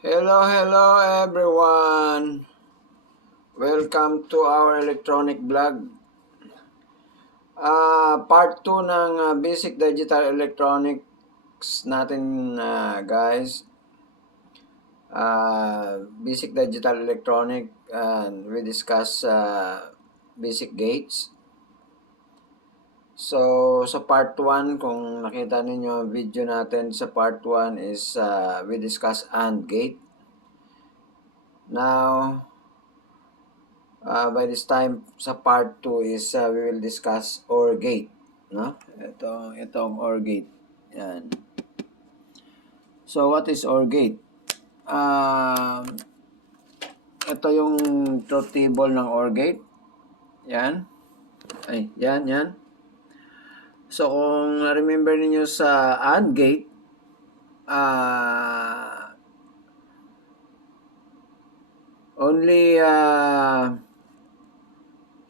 Hello everyone. Welcome to our electronic blog. Part 2 ng Basic Digital Electronics natin guys. Basic Digital Electronic and we discuss basic gates. So sa part 1, kung nakita ninyo video natin sa part 1 is we discuss AND gate. Now by this time sa part 2 is we will discuss OR gate, no? Itong OR gate. Yan. So what is OR gate? Ito yung truth table ng OR gate. Yan. Yan. So kung remember niyo sa AND gate, only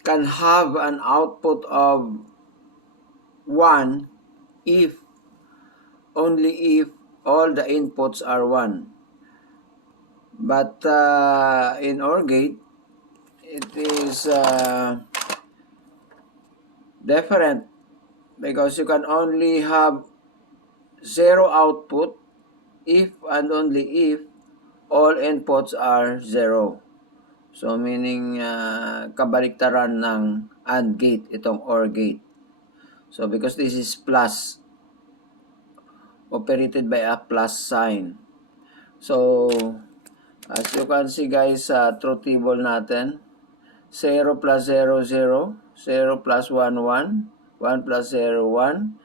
can have an output of 1 if only if all the inputs are 1. But in OR gate, it is different because you can only have 0 output if and only if all inputs are 0. So meaning kabaliktaran ng AND gate itong OR gate. So because this is plus, operated by a plus sign. So as you can see guys sa truth table natin, 0 plus 0, 0, 0 plus 1, 1, 1 plus 0, 1,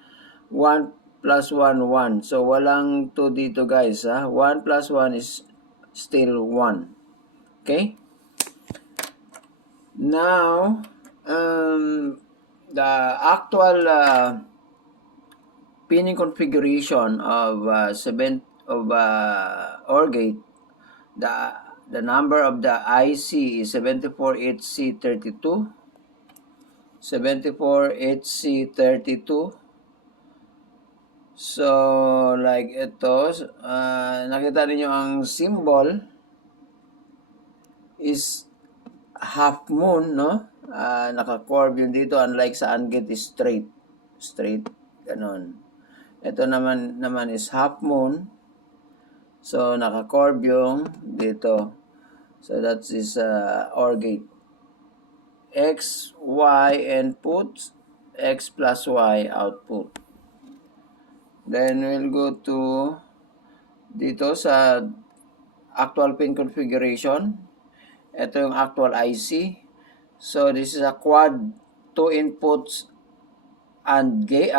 1 plus 1, 1. So walang 2 dito guys. 1 plus 1 is still 1. Okay? Now, the actual pinning configuration of OR gate, the number of the IC is 74HC32. 74HC32. So, like ito, nakita niyo ang symbol is half moon, no? Naka-curve yun dito, unlike sa AND gate is straight, ganon. Ito naman is half moon, so naka-curve yung dito. So that is OR gate. X, Y inputs, X plus Y output. Then we'll go to dito sa actual pin configuration. Ito yung actual IC. So this is a quad 2 inputs and gate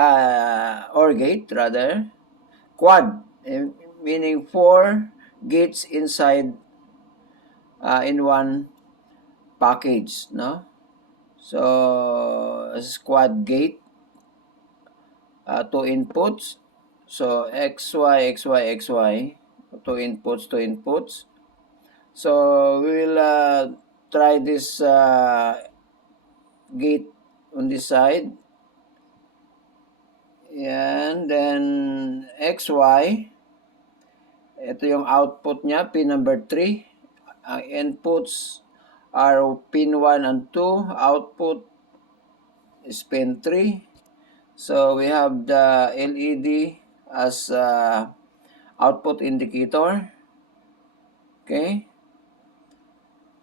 OR gate rather. Quad meaning 4 gates inside in one package, no? So quad gate, 2 inputs. So XY, 2 inputs. So we will try this gate on this side. And then XY, ito yung output niya, pin number 3. Ang inputs are pin 1 and 2. Output is pin 3. So we have the LED as output indicator. Okay.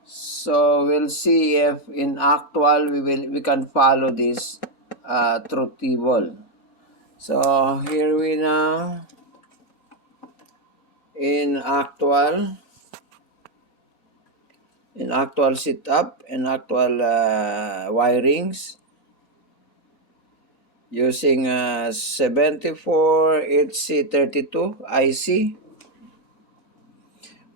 So we'll see if in actual we can follow this truth table. So here we now in actual setup, in actual wirings using 74HC32 IC.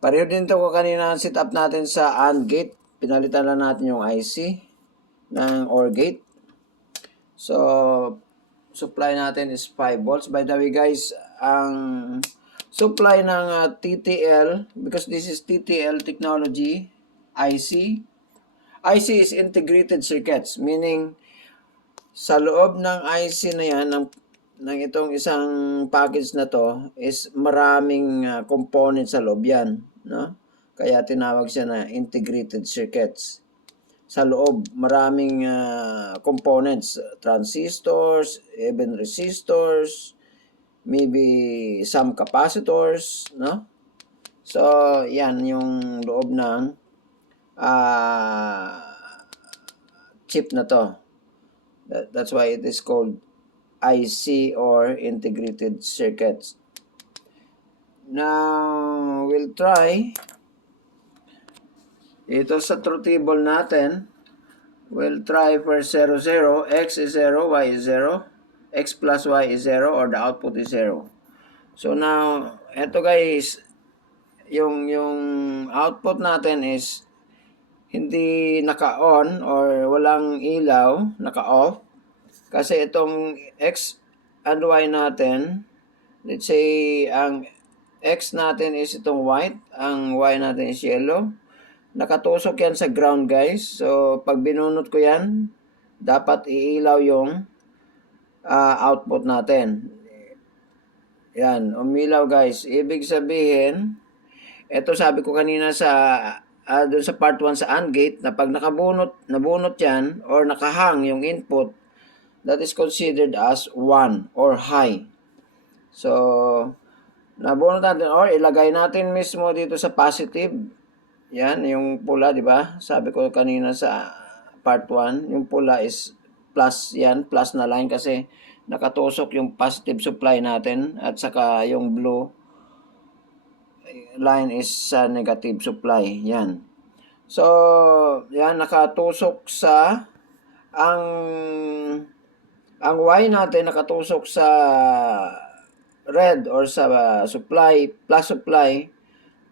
Pareho din ito ko kanina ang setup natin sa AND gate. Pinalitan lang natin yung IC ng OR gate. So, supply natin is 5 volts. By the way guys, ang supply ng TTL, because this is TTL technology, IC is integrated circuits, meaning sa loob ng IC na yan, ng ng itong isang package na to is maraming components sa loob yan, no? Kaya tinawag siya na integrated circuits. Sa loob, maraming components, transistors, even resistors, maybe some capacitors, no? So, yan yung loob ng chip na to. That's why it is called IC or integrated circuits. Now, we'll try ito sa truth table natin. We'll try for 0, 0. X is 0, Y is 0. X plus Y is 0 or the output is 0. So now, ito guys, yung output natin is hindi naka-on or walang ilaw, naka-off. Kasi itong X and Y natin, let's say, ang X natin is itong white, ang Y natin is yellow. Nakatusok yan sa ground guys. So, pag binunot ko yan, dapat iilaw yung output natin. Yan, umilaw guys. Ibig sabihin, ito sabi ko kanina sa doon sa part 1 sa AND gate, na pag nabunot yan or nakahang yung input, that is considered as 1 or high. So, nabunot natin or ilagay natin mismo dito sa positive. Yan, yung pula, di ba? Sabi ko kanina sa part 1, yung pula is plus yan, plus na line kasi nakatusok yung positive supply natin at saka yung blue line is sa negative supply. Yan. So, yan, nakatusok sa ang Y natin nakatusok sa red or sa supply, plus supply.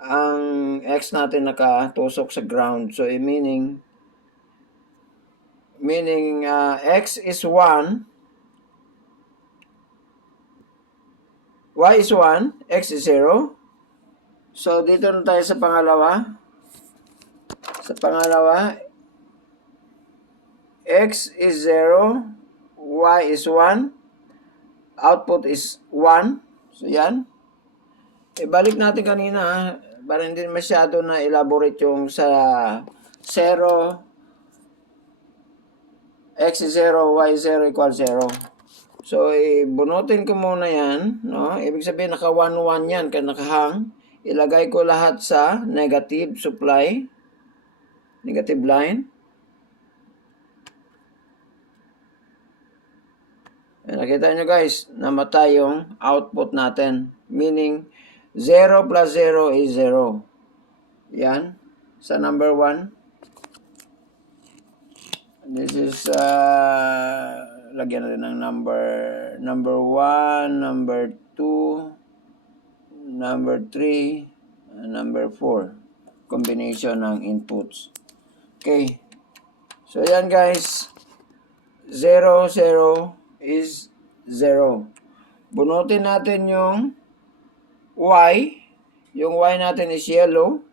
Ang X natin nakatusok sa ground. So, meaning X is 1, Y is 1, X is 0. So, dito na tayo sa pangalawa. Sa pangalawa, X is 0, Y is 1, output is 1. So, yan. Ibalik natin kanina, para hindi masyado na elaborate yung sa 0, X is 0, Y is 0 equals 0. So, bunutin ko muna yan. No? Ibig sabihin, naka 1, 1 yan, kaya nakahang. Ilagay ko lahat sa negative supply, negative line. Nakita nyo guys, namatay yung output natin. Meaning, 0 plus 0 is 0. Yan. Sa number 1. This is, lagyan natin ng number 1, number 2, number 3, number 4. Combination ng inputs. Okay. So, yan guys. 0, 0 is 0. Bunutin natin yung Y. Yung Y natin is yellow.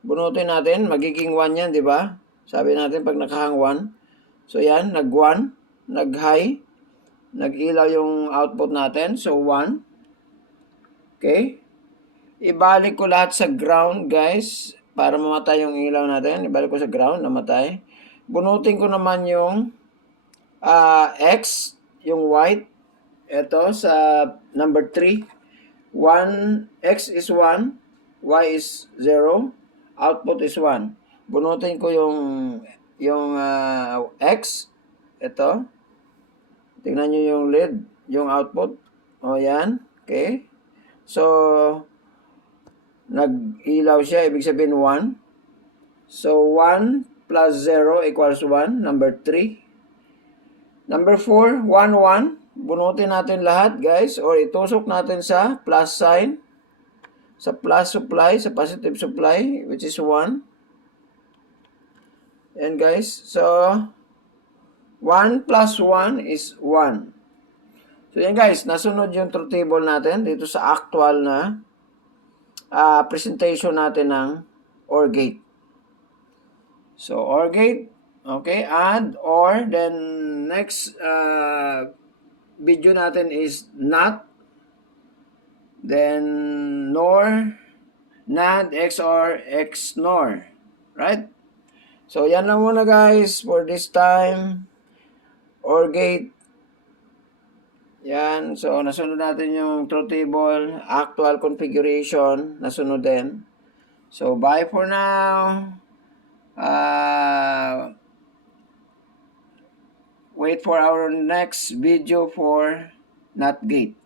Bunutin natin. Magiging 1 yan, di ba? Sabi natin pag nakahang 1. So, yan. Nag-1. Nag-high. Nag-ilaw yung output natin. So, 1. Okay. Ibalik ko lahat sa ground, guys. Para mamatay yung ilaw natin. Ibalik ko sa ground. Namatay. Bunutin ko naman yung X. Yung white. Ito sa number 3. 1, X is 1. Y is 0. Output is 1. Bunutin ko yung X. Ito. Tingnan nyo yung lead. Yung output. O yan. Okay. So, nag-ilaw siya. Ibig sabihin 1. So, 1 plus 0 equals 1. Number 3. Number 4, 1, 1. Bunutin natin lahat, guys. Or itusok natin sa plus sign. Sa plus supply, sa positive supply, which is 1. And guys, so 1 plus 1 is 1. So yan guys, nasunod yung truth table natin dito sa actual na presentation natin ng OR gate. So OR gate, okay, add, OR, then next video natin is NOT, then NOR, NAND, XOR, XNOR. Right? So, yan lang muna guys for this time. OR gate. Yan. So, nasunod natin yung truth table. Actual configuration. Nasunod din. So, bye for now. Wait for our next video for NOT gate.